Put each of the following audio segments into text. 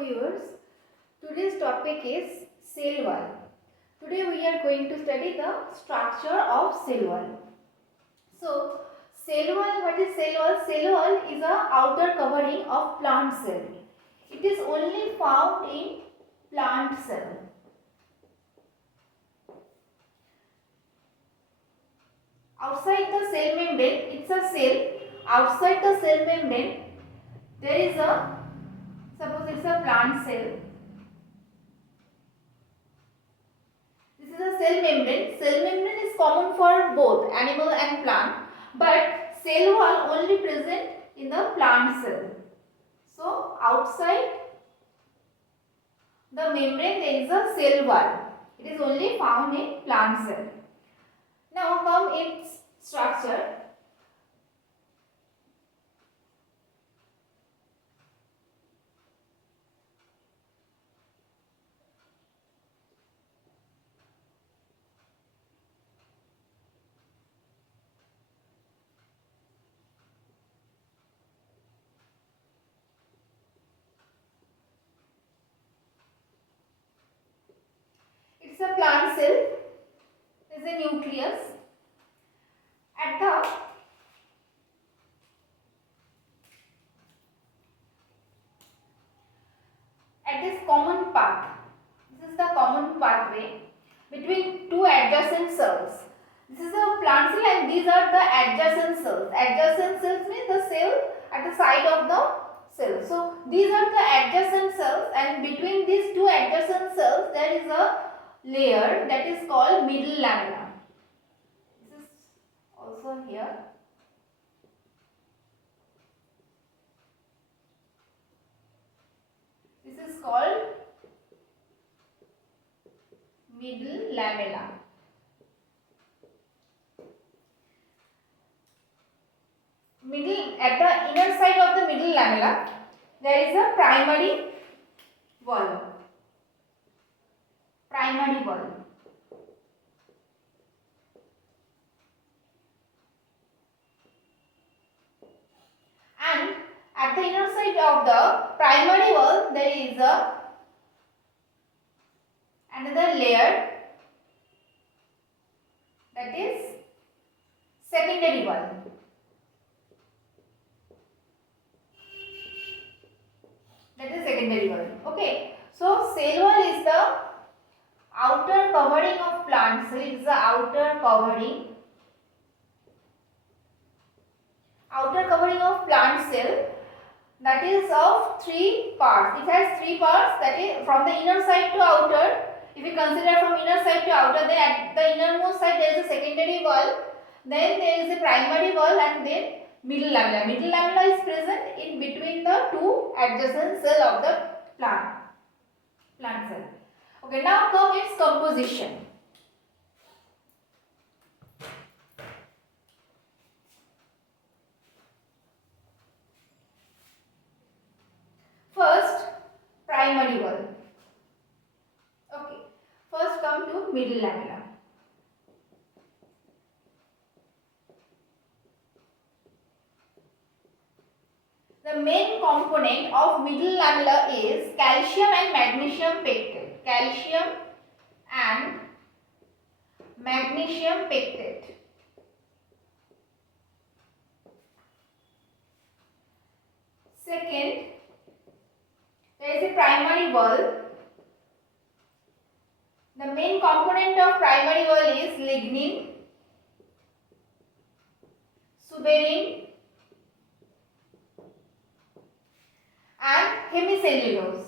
viewers, today's topic is cell wall. Today we are going to study the structure of cell wall. So, cell wall, what is cell wall? Cell wall is a outer covering of plant cell. It is only found in plant cell. Outside the cell membrane, it's a cell. Outside the cell membrane, there is a, suppose it's a plant cell. This is a cell membrane. Cell membrane is common for both animal and plant, but cell wall only present in the plant cell. So outside the membrane there is a cell wall. It is only found in plant cell. Now come its structure. It's a plant cell. There is a nucleus. At this common path, this is the common pathway between two adjacent cells. This is a plant cell and these are the adjacent cells. Adjacent cells means the cell at the side of the cell. So these are the adjacent cells, and between these two adjacent cells there is a layer that is called middle lamella. This is also here. This is called middle lamella. At the inner side of the middle lamella, there is a primary wall. Primary wall. And at the inner side of the primary wall, there is another layer, that is secondary wall. That is secondary wall. Okay. So cell wall is the outer covering of plant cell. It is the outer covering of plant cell, that is of three parts. It has three parts, that is from the inner side to outer. If we consider from inner side to outer, then at the innermost side there is a secondary wall, then there is a primary wall, and then middle lamella. Middle lamella is present in between the two adjacent cell of the plant cell. Okay, now come its composition. First, primary wall. Okay, first come to middle lamella. The main component of middle lamella is calcium and magnesium pectate. Calcium and magnesium pectate. Second, there is a primary wall. The main component of primary wall is lignin, suberin, and hemicellulose.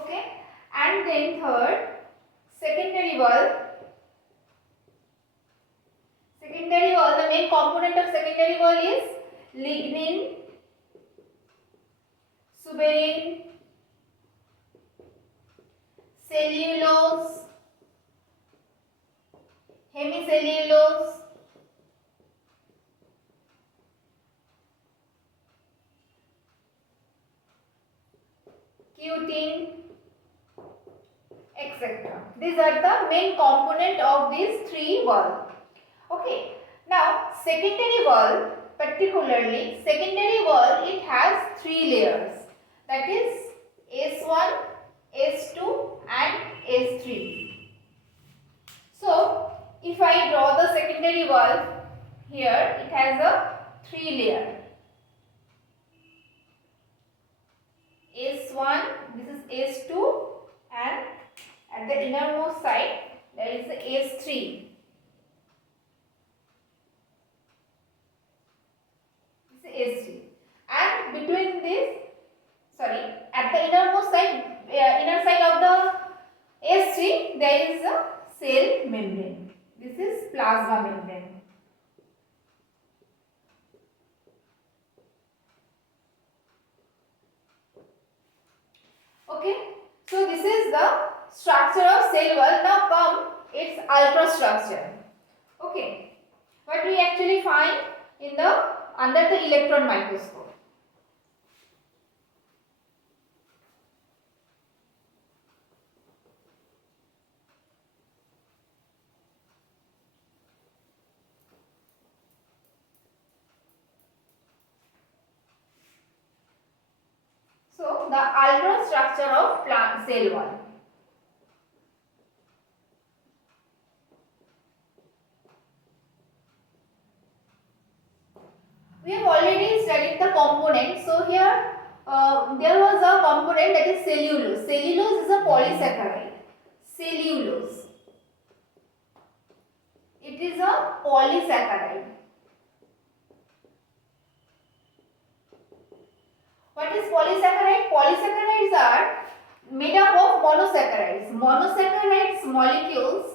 Okay, and then third, secondary wall. Secondary wall, the main component of secondary wall is lignin, suberin, cellulose, hemicellulose, cutin, etc. These are the main component of these three walls. Okay. Now secondary wall, particularly secondary wall, it has 3 layers, that is S1, S2 and S3. So if I draw the secondary wall, here it has a 3 layer. S1, this is S2 and at the innermost side there is the S3. This is S3 and between this, at the innermost side, inner side of the S3 there is a cell membrane. This is plasma membrane. Okay, so this is the structure of cell wall. Now come its ultrastructure. Okay, what we actually find in the under the electron microscope. So the ultrastructure of plant cell wall. We have already studied the components. So here there was a component, that is cellulose. Cellulose is a polysaccharide. Cellulose. It is a polysaccharide. What is polysaccharide? Polysaccharides are made up of monosaccharides. Monosaccharides molecules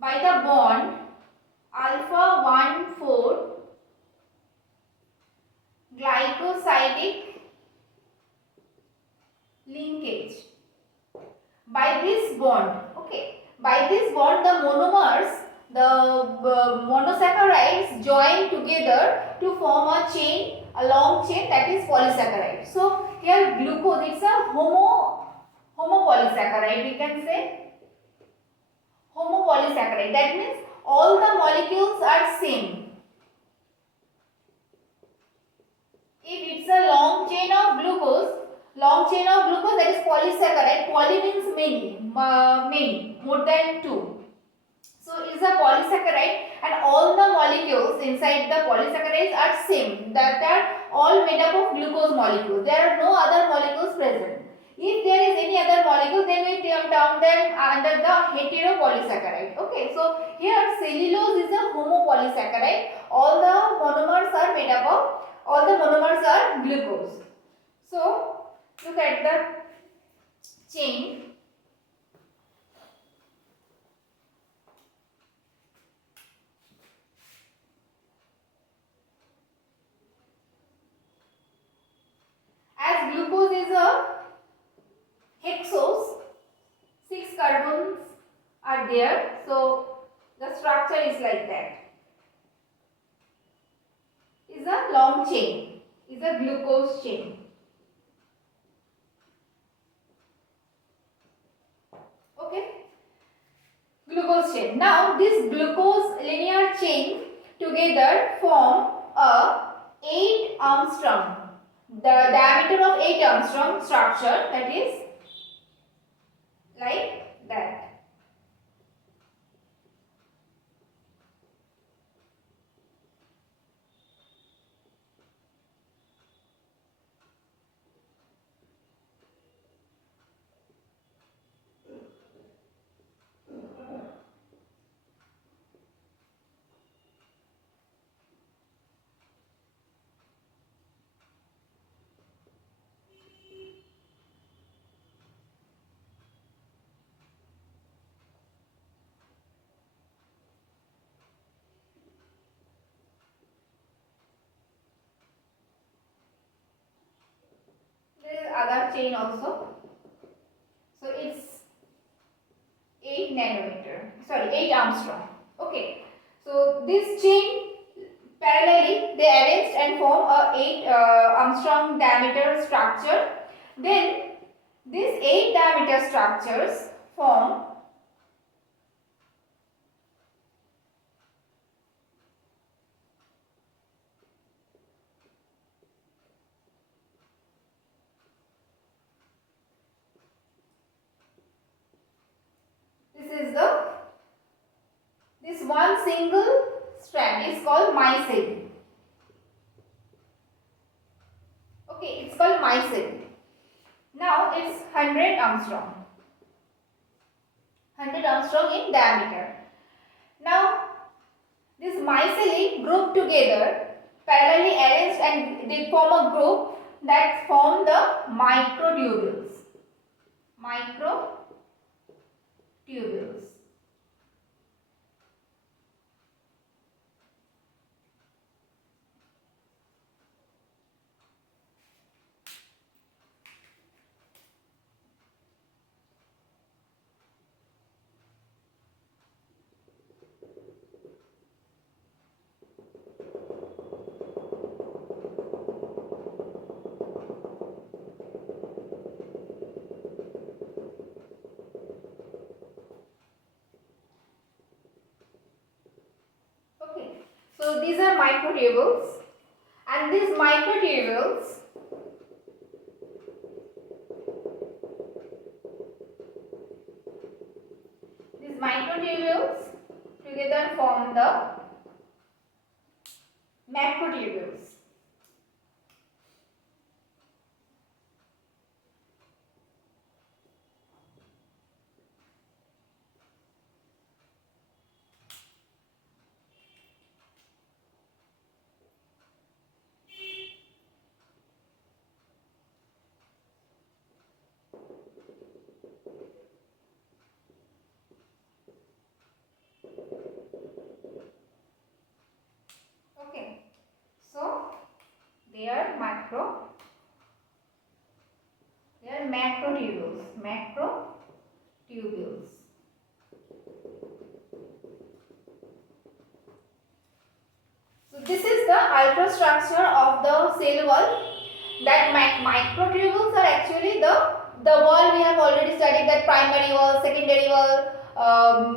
by the bond alpha 1 4 glycosidic linkage. By this bond, by this bond the monomers, the monosaccharides join together to form a chain, a long chain, that is polysaccharide. So here glucose, it's a homopolysaccharide, we can say homopolysaccharide. That means all the molecules are same. If it's a long chain of glucose, that is polysaccharide. Poly means many, more than 2. So it is a polysaccharide and all the molecules inside the polysaccharides are same, that are all made up of glucose molecules. There are no other molecules present. If there is any other molecule, then we term them under the heteropolysaccharide. Okay, so here cellulose is a homopolysaccharide. All the monomers are made up of, all the monomers are glucose. So look at the chain. As glucose is a hexose, 6 carbons are there, so the structure is like that. Is a long chain, is a glucose chain. Okay, glucose chain. Now this glucose linear chain together form a 8 Armstrong. The diameter of 8 Armstrong structure, that is like that. Other chain also. So it's 8 nanometer, 8 Armstrong. Okay. So this chain parallelly they arranged and form a 8 Armstrong diameter structure. Then these 8 diameter structures form single strand is called micelle. Okay, it's called micelle. Now it's 100 Armstrong. 100 Armstrong in diameter. Now these micelle group together, parallelly arranged, and they form a group that form the microtubules. Microtubules. So these are microtubules, and these microtubules together form the macrotubules. Okay, so they are macrotubules. So this is the ultrastructure of the cell wall. That microtubules are actually the wall we have already studied, that primary wall, secondary wall,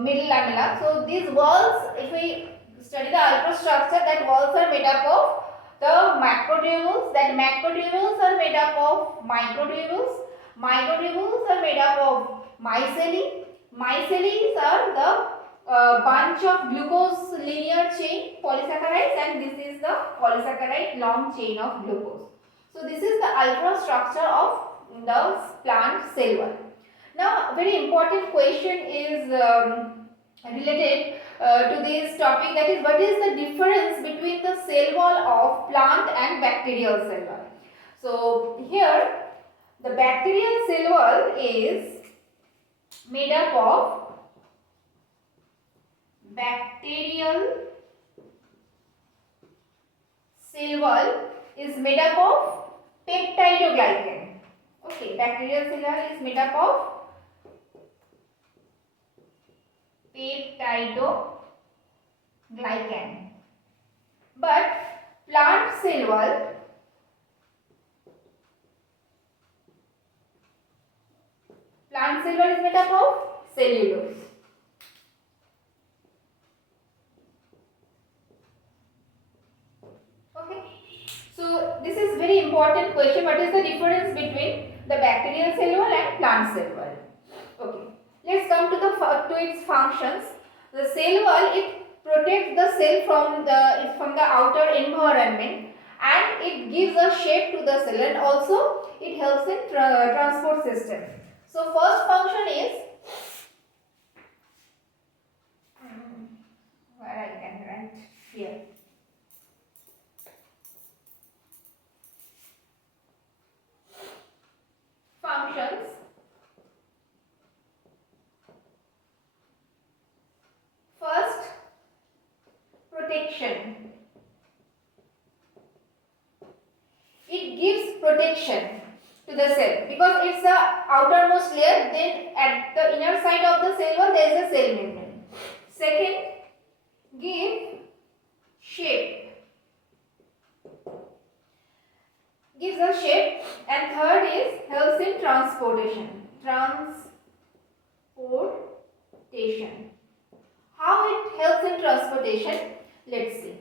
middle lamella. So these walls, if we study the ultrastructure, that walls are made up of the macrotubules, that macrotubules are made up of microtubules, microtubules are made up of micelle, micelles are the bunch of glucose linear chain polysaccharides, and this is the polysaccharide long chain of glucose. So this is the ultrastructure of the plant cell wall. Now, a very important question is related to this topic, that is, what is the difference between the cell wall of plant and bacterial cell wall? So here the bacterial cell wall is made up of peptidoglycan. Okay, bacterial cell wall is made up of peptidoglycan. But plant cell wall is made up of cellulose. Okay. So this is very important question. What is the difference between the bacterial cell wall and plant cell wall? Okay. Let's come to its functions. The cell wall, it protects the cell from the outer environment, and it gives a shape to the cell, and also it helps in transport system. So first function is where I can write here. Functions. First, protection. It gives protection to the cell because it's the outermost layer. Then at the inner side of the cell wall there is a cell membrane. Second, give shape. Gives a shape. And third is helps in transportation. How it helps in transportation? Let's see.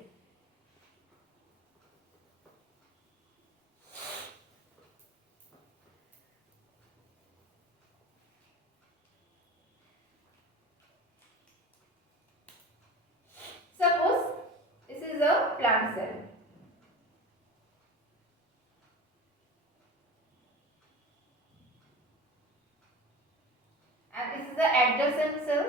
adjacent cell.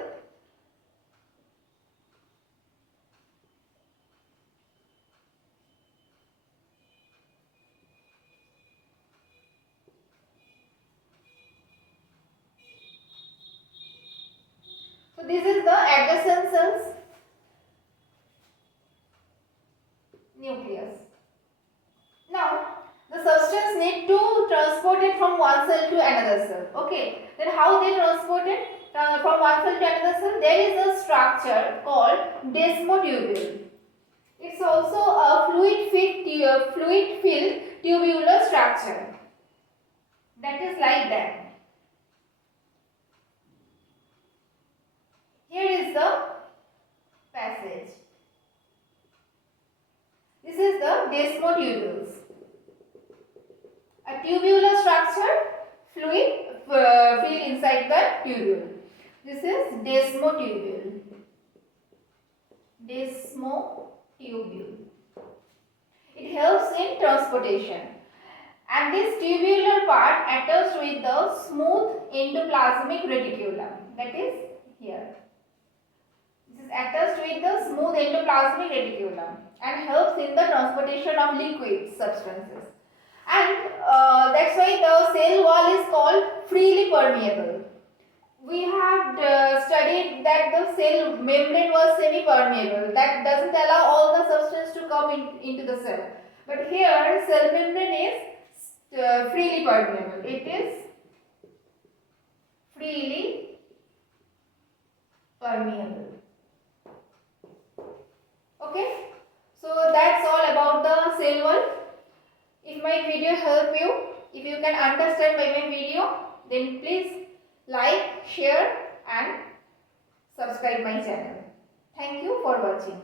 So this is the adjacent cells nucleus. Now the substance need to transport it from one cell to another cell. Okay, then how they transport it from one cell to another cell? There is a structure called Desmotubule. It's also a fluid-filled tubular structure. That is like that. Here is the passage. This is the desmotubules. A tubular structure, fluid filled inside the tubule. This is desmotubule. Desmotubule. It helps in transportation. And this tubular part attached with the smooth endoplasmic reticulum. That is here. This is attached with the smooth endoplasmic reticulum and helps in the transportation of liquid substances. And that's why the cell wall is called freely permeable. We have studied that the cell membrane was semi-permeable. That doesn't allow all the substance to come into the cell. But here cell membrane is freely permeable. It is freely permeable. Okay. So that's all about the cell wall. If my video help you, if you can understand by my video, then please like, share and subscribe my channel. Thank you for watching.